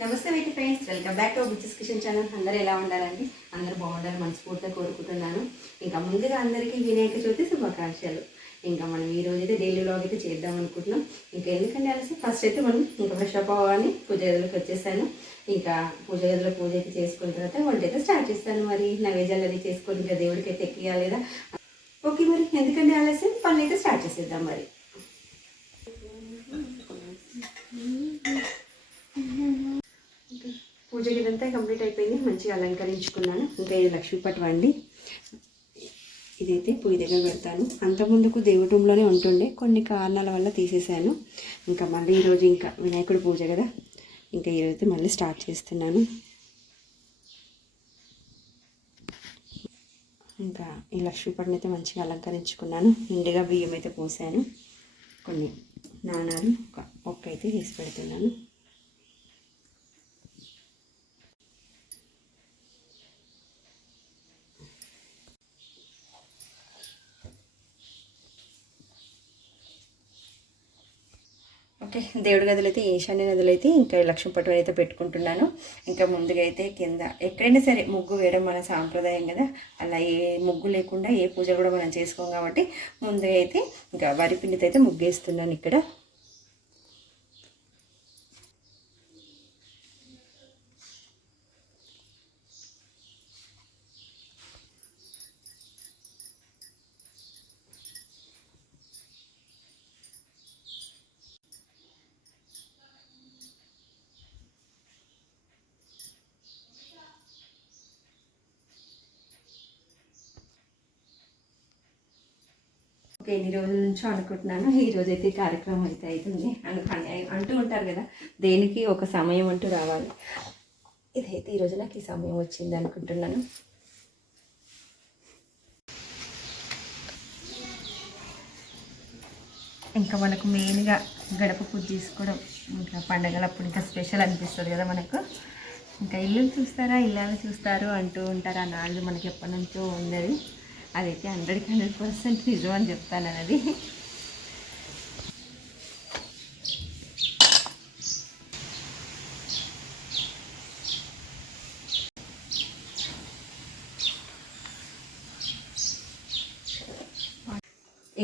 నమస్తే wait friends welcome back to bitches Kishan channel. అందరూ ఎలా ఉండాలండి? అందరూ బాగుండాలని మనస్ఫూర్తిగా కోరుకుంటున్నాను. ఇంకా ముందుగా అందరికీ వినాయక చవితి శుభాకాంక్షలు. ఇంకా మనం ఈ రోజు అయితే డైలీ వ్లాగ్ అయితే చేద్దాం అనుకుంటున్నాం. ఇంకా ఎందుకంటే అలసి ఫస్ట్ అయితే మనం ఇంకా ఫ్రెష్ అప్ అవ్వాలని పూజ గదిలోకి వచ్చేసాను. ఇంకా పూజ గదిలో పూజ అయితే చేసుకున్న తర్వాత వంట అయితే స్టార్ట్ చేస్తాను. మరి నైవేద్యాలు అది చేసుకొని ఇంకా దేవుడికి అయితే ఎక్కియాలి ఓకే మరి ఎందుకంటే ఆలస్యం పనులు అయితే స్టార్ట్ చేసేద్దాం మరి. పూజ ఇదంతా కంప్లీట్ అయిపోయింది. మంచిగా అలంకరించుకున్నాను. ఇంకా ఇది లక్ష్మీపట్ వండి ఇదైతే పొయ్యి దగ్గర పెడతాను. అంతకుముందుకు దేవుడి రూమ్లోనే ఉంటుండే. కొన్ని కారణాల వల్ల తీసేశాను. ఇంకా మళ్ళీ ఈరోజు ఇంకా వినాయకుడి పూజ కదా. ఇంకా ఈరోజు మళ్ళీ స్టార్ట్ చేస్తున్నాను. ఇంకా ఈ లక్ష్మీపటిని అయితే మంచిగా అలంకరించుకున్నాను. నిండుగా బియ్యం అయితే పోసాను. కొన్ని నాణాలు ఒక ఒక్క అయితే వేసి పెడుతున్నాను. ఓకే దేవుడి గదులు అయితే ఈశాన్య గదులు అయితే ఇంకా లక్ష్మీ పట్టు అయితే పెట్టుకుంటున్నాను. ఇంకా ముందుగా అయితే కింద ఎక్కడైనా సరే ముగ్గు వేయడం మన సాంప్రదాయం కదా. అలా ఏ ముగ్గు లేకుండా ఏ పూజ కూడా మనం చేసుకోం కాబట్టి ముందుగా అయితే ఇంకా వరి పిండితో అయితే ముగ్గేస్తున్నాను ఇక్కడ. ఓకే ఎన్ని రోజుల నుంచో అనుకుంటున్నాను. ఈ రోజు అయితే కార్యక్రమం అయితే అవుతుంది అను అంటూ ఉంటారు కదా దేనికి ఒక సమయం అంటూ రావాలి. ఇదైతే ఈరోజు నాకు ఈ సమయం వచ్చింది అనుకుంటున్నాను. ఇంకా మనకు మెయిన్గా గడప పూజ చేసుకోవడం ఇంకా పండగలప్పుడు ఇంకా స్పెషల్ అనిపిస్తుంది కదా మనకు. ఇంకా ఇల్లు చూస్తారా ఇల్లాలు చూస్తారు అంటూ ఉంటారు. ఆ నాళ్ళు మనకి ఎప్పటి నుంచో ఉన్నది. అదైతే హండ్రెడ్కి హండ్రెడ్ పర్సెంట్ నిజం అని చెప్తాను అది.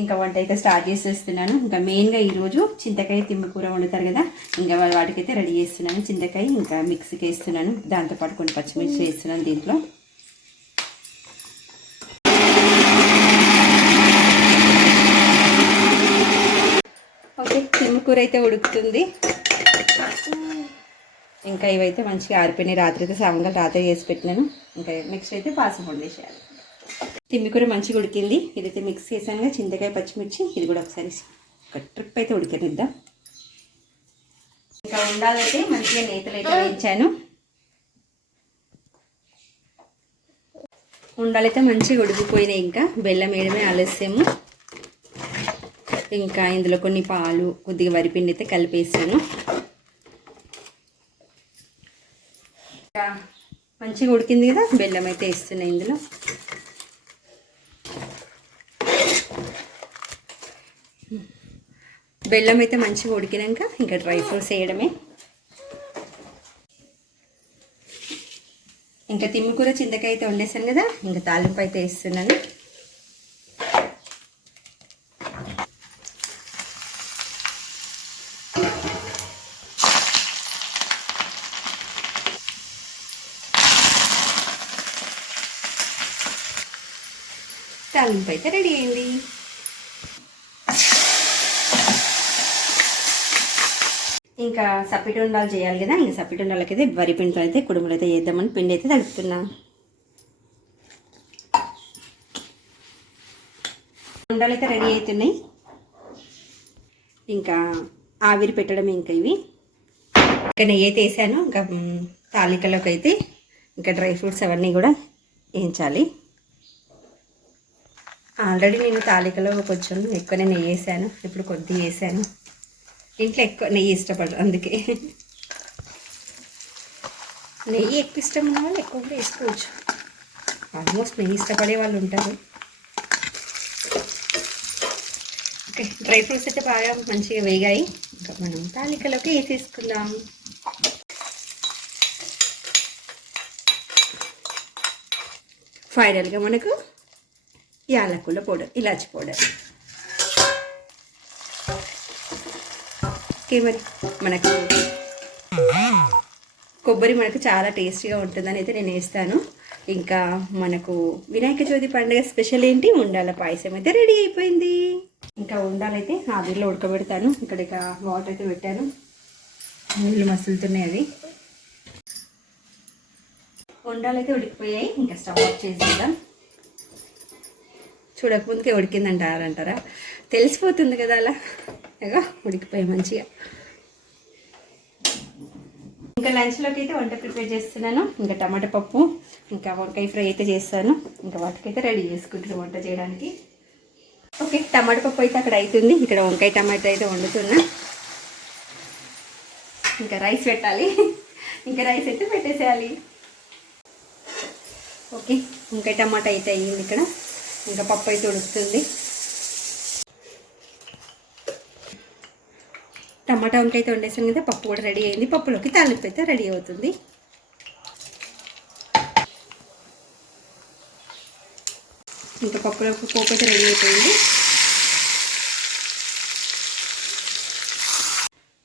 ఇంకా వంట అయితే స్టార్ట్ చేసేస్తున్నాను. ఇంకా మెయిన్గా ఈరోజు చింతకాయ తిమ్మకూర వండుతారు కదా ఇంకా వాటికైతే రెడీ చేస్తున్నాను. చింతకాయ ఇంకా మిక్సీకి వేస్తున్నాను. దాంతోపాటు కొన్ని పచ్చిమిర్చి వేస్తున్నాను దీంట్లో. కూర అయితే ఉడుకుతుంది. ఇంకా ఇవైతే మంచిగా ఆరిపోయినాయి. రాత్రి అయితే సాయంకాలం రాత్రి చేసి పెట్టినాను. ఇంకా నెక్స్ట్ అయితే పాసం వండేసేయాలి తిమ్మికూర మంచిగా ఉడికింది. ఇదైతే మిక్స్ చేశాను చింతకాయ పచ్చిమిర్చి. ఇది కూడా ఒకసారి ఒక ట్రిప్ అయితే ఉడికనిద్దాం. ఇంకా ఉండాలైతే మంచిగా నేతలు అయితే వేయించాను. ఉండాలైతే మంచిగా ఉడికిపోయినాయి ఇంకా. బెల్లం వేయడమే ఆలస్యము. ఇంకా ఇందులో కొన్ని పాలు కొద్దిగా వరిపిండి అయితే కలిపేసాను. ఇంకా మంచిగా ఉడికింది కదా బెల్లం అయితే వేస్తున్నాయి ఇందులో. బెల్లం అయితే మంచిగా ఉడికినాక ఇంకా డ్రై ఫ్రూట్స్ వేయడమే. ఇంకా తిమ్మికూర చింతకాయ అయితే వండేసాను కదా ఇంకా తాలింపు అయితే వేస్తున్నాను. తాలింపు అయితే రెడీ అయింది. ఇంకా సప్పిటి ఉండాలి చేయాలి కదా ఇంకా సప్పిటి ఉండాలకి అయితే వరి పిండితో అయితే కుడుములు అయితే చేద్దామని పిండి అయితే తడుపుతున్నా ఉండాలు అయితే రెడీ అవుతున్నాయి ఇంకా ఆవిరి పెట్టడం ఇంకా ఇవి. ఇంకా నెయ్యి అయితే వేసాను ఇంకా తాలికలోకి అయితే ఇంకా డ్రై ఫ్రూట్స్ అవన్నీ కూడా వేయించాలి. ఆల్రెడీ నేను తాలికలో కొంచెం ఎక్కువ నెయ్యి వేసాను. ఇప్పుడు కొద్ది వేసాను. ఇంట్లో ఎక్కువ నెయ్యి ఇష్టపడరు అందుకే. నెయ్యి ఎక్కువ ఇష్టం ఉన్న వాళ్ళు ఎక్కువ కూడా వేసుకోవచ్చు. ఆల్మోస్ట్ నెయ్యి ఇష్టపడే వాళ్ళు ఉంటారు. ఓకే డ్రై ఫ్రూట్స్ అయితే బాగా మంచిగా వేగాయి. ఇంకా మనం తాలికలోకి వేసేసుకుందాం ఫైనల్గా మనకు యాలకుల పౌడర్ ఇలాచి పౌడర్. ఓకే మరి మనకు కొబ్బరి మనకు చాలా టేస్టీగా ఉంటుందని అయితే నేను వేస్తాను. ఇంకా మనకు వినాయక చవితి పండుగ స్పెషల్ ఏంటి? ఉండాల పాయసం అయితే రెడీ అయిపోయింది. ఇంకా ఉండాలైతే ఆవిరిలో ఉడకబెడతాను. ఇక్కడ ఇక వాటర్ అయితే పెట్టాను. నీళ్ళు మసులుతున్నాయి అవి. ఉండాలైతే ఉడికిపోయాయి. ఇంకా స్టవ్ ఆఫ్ చేసేద్దాం. చూడకముందుకే ఉడికిందంటారంటారా తెలిసిపోతుంది కదా అలా. ఇక ఉడికిపోయి మంచిగా. ఇంకా లంచ్లోకి అయితే వంట ప్రిపేర్ చేస్తున్నాను. ఇంకా టమాటా పప్పు ఇంకా వంకాయ ఫ్రై అయితే చేస్తాను. ఇంకా వాటికైతే రెడీ చేసుకుంటాను వంట చేయడానికి. ఓకే టమాటా పప్పు అయితే అక్కడ అవుతుంది ఇక్కడ వంకాయ టమాటా అయితే వండుతున్నా. ఇంకా రైస్ పెట్టాలి. ఇంకా రైస్ అయితే పెట్టేసేయాలి. ఓకే వంకాయ టమాటా అయితే అయ్యింది ఇక్కడ. ఇంకా పప్పు అయితే ఉడుకుతుంది. టమాటా వంకాయ అయితే వండేసాను కదా పప్పు కూడా రెడీ అయింది. పప్పులోకి తాలింపు అయితే రెడీ అవుతుంది. ఇంకా పప్పులోకి పోపు అయితే రెడీ అయిపోయింది.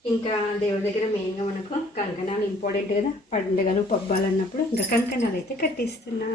ఇంకా దేవుడి దగ్గర మెయిన్గా మనకు కంకణాలు ఇంపార్టెంట్ కదా పండుగలు పబ్బాలు అన్నప్పుడు ఇంకా కంకణాలు అయితే కట్టిస్తున్నా.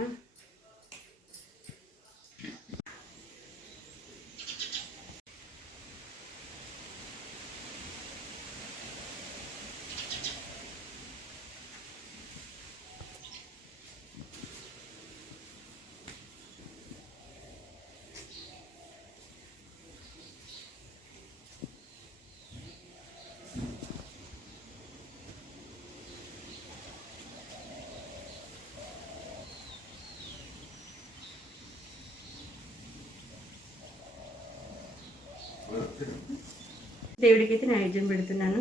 దేవుడికి అయితే నైవేద్యం పెడుతున్నాను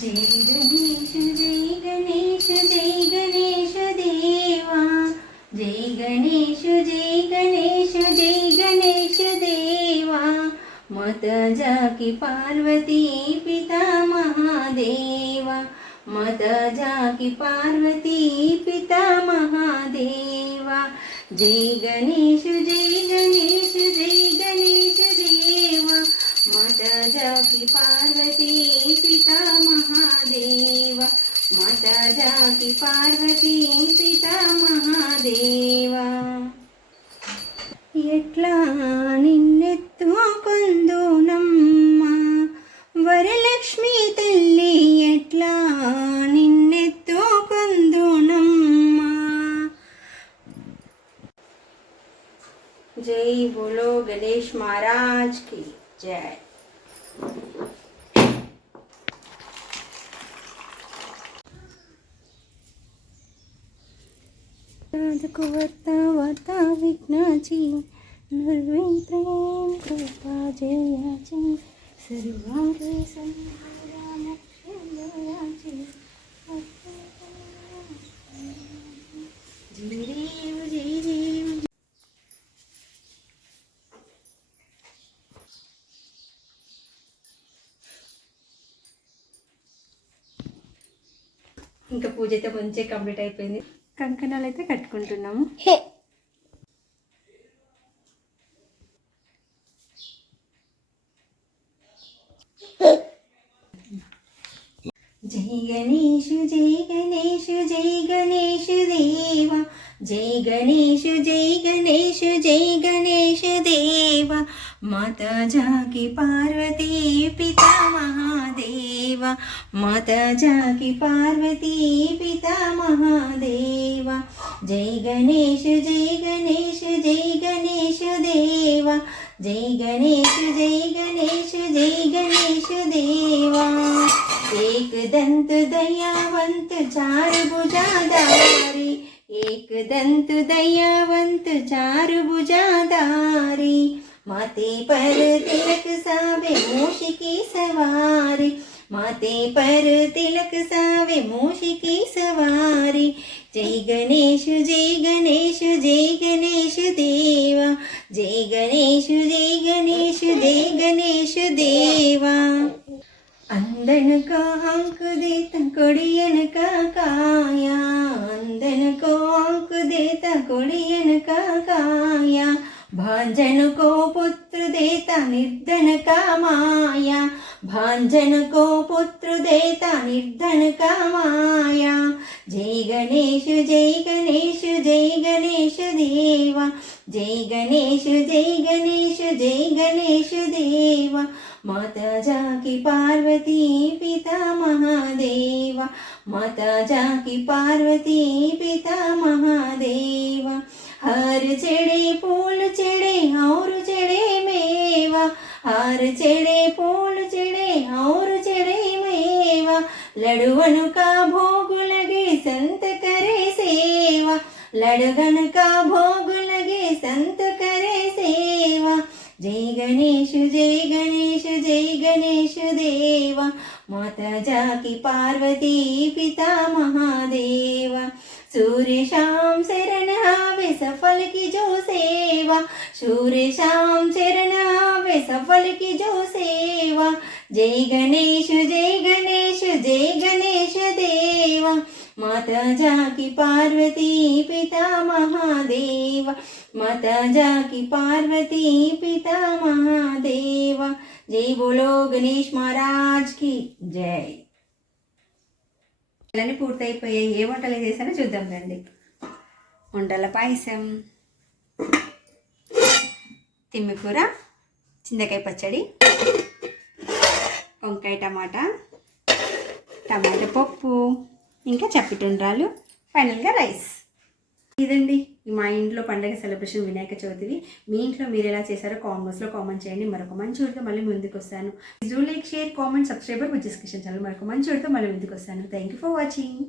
జై గణేష జై గణేష జై గణేష దేవా జై గణేష జై గణేష జై గణేష దేవా మత జాకి పార్వతీ పితా మహాదేవ మత జాకి పార్వతీ పితా మహాదేవా జై గణేష జై గణేష జై గణేష దేవా మత జాకి పార్వతీ పితా మహాదేవా మత జాకి పార్వతీ పితా మహాదేవా ఎట్లా నిన్నెత్తుకొందునమ్మ రాధకు వర్త వర్త విఘ్నాచి నిర్విత్రేం కృపా జయాచి సర్వాంగే సంహారాన క్షయాచి జీరేవు ఇంకా పూజ అయితే మంచిగా కంప్లీట్ అయిపోయింది. కంకణాలు అయితే కట్టుకుంటున్నాము జై గణేష్ జై గణేష్ జై గణేష్ దేవా. జై గణేష్ జై గణేష్ జై గణేష్ దేవా. మాతా జాకి పార్వతీ పితా देवा। माता जाकी पार्वती, पिता महादेवा। जय गणेश जय गणेश जय गणेश देवा। जय गणेश जय गणेश जय गणेश देवा। एक दंत दयावंत, चार भुजाधारी। एक दंत दयावंत, चार भुजाधारी। माते पर तिलक साबे मूश की सवारी। माते पर तिलक सावे मोशी की सवारी। जय गणेश जय गणेश जय गणेश देवा। जय गणेश जय गणेश जय गणेश देवा। अंदन का अंक देता कोड़ियन का काया। अंदन को अंक देता कोड़ियन का काया। भांजन को पुत्र देता निर्धन का माया। भांजन को पुत्र देता निर्धन का माया जय गणेश जय गणेश जय गणेश देवा। जय गणेश जय गणेश जय गणेश देवा। माता जा की पार्वती पिता महादेवा। माता जा की पार्वती पिता महादेवा। हर चेड़े फूल चेड़े और चेड़े मेवा। हर चेड़े फूल ಮೋರು ಚೆರೇವ ಲಡುವನು ಕಾ ಭೋಗುಲಗೆ ಸಂತ ಕರೆ ಸೇವ ಲಡುಗನು ಕಾ ಭೋಗುಲಗೆ ಸಂತ ಕರೆ ಸೇವ ಜೈ ಗಣೇಶ ಜೈ ಗಣೇಶ ಜೈ ಗಣೇಶ ದೇವ ಮಾತಾ ಜಾಕಿ ಪಾರ್ವತಿ ಪಿತಾ ಮಹಾದೇವ सूर्य श्याम शरण आवे सफल की जो सेवा। सूर्य श्याम शरण आवे सफल की जो सेवा। जय गणेश जय गणेश जय गणेश देवा। माता जाकी पार्वती, पिता महादेव। माता जाकी पार्वती, पिता महादेव। जय बोलो गणेश महाराज की జై ఇలానే పూర్తయిపోయాయి. ఏ వంటలు చేశానో చూద్దాం రండి. వంటల పాయసం. తిమ్మికూర చింతకాయ పచ్చడి వంకాయ టమాటా టమాటా పప్పు ఇంకా చప్పిటుండ్రాలు ఫైనల్గా రైస్. ఇదండి. మా ఇంట్లో పండగ సెలబ్రేషన్ వినాయక చవితివి మీ ఇంట్లో మీరు ఎలా చేశారో కామెంట్స్లో కామెంట్ చేయండి. మరొక మంచి వీడితో మళ్ళీ ముందుకు వస్తాను do like share comment subscriber with discussion channel. మరొక మంచి వీడితో మళ్ళీ ముందుకు వస్తాను థ్యాంక్ యూ ఫర్ వాచింగ్